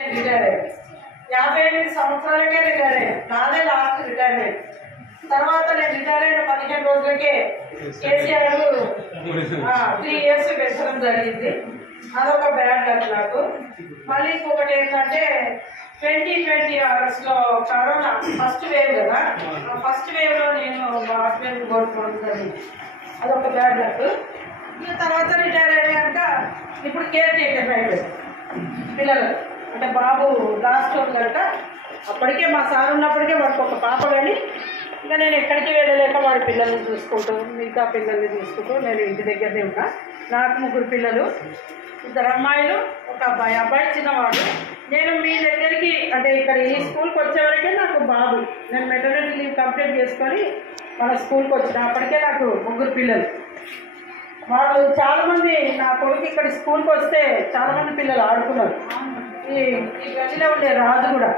Retire అయ్యాను. 58 సంవత్సరాలకే retire అయ్యాను. నాదే లాస్ట్ రిటైర్మెంట్. తర్వాత నేను రిటైర్ అయిన 15 రోజులకే కేసీఆర్ 3 years పెంచడం జరిగింది. అదొక బ్యాడ్ లక్ నాకు. మళ్ళీ ఇంకొకటి ఏంటంటే 2020 ఆగస్టులో కరోనా ఫస్ట్ వేవ్ కదా, ఆ ఫస్ట్ వేవ్లో నేను మా హస్బెండ్ కోరుకోవడం జరిగింది. అదొక బ్యాడ్ లక్. ఇక తర్వాత రిటైర్ అయ్యాక ఇప్పుడు కేర్ టేకర్ అయిపోయింది పిల్లలు. అంటే బాబు లాస్ట్ కనుక అప్పటికే మా సార్ ఉన్నప్పటికే వాడికి ఒక పాప, కానీ ఇంకా నేను ఎక్కడికి వెళ్ళలేక వాడి పిల్లల్ని చూసుకుంటూ మిగతా పిల్లల్ని చూసుకుంటూ నేను ఇంటి దగ్గరనే ఉన్నా. నాకు 3 పిల్లలు, 2 అమ్మాయిలు, 1 అబ్బాయి. అబ్బాయి చిన్నవాడు. నేను మీ దగ్గరికి అంటే ఇక్కడ ఈ స్కూల్కి వచ్చేవరకే నాకు బాబు, నేను మెటర్నిటీ లీవ్ కంప్లీట్ చేసుకొని మన స్కూల్కి వచ్చిన అప్పటికే నాకు 3 పిల్లలు. వాళ్ళు చాలామంది నా కొడుకు ఇక్కడ స్కూల్కి వస్తే చాలామంది పిల్లలు ఆడుకున్నారు. ఈ గదిలో ఉండే రాజు కూడా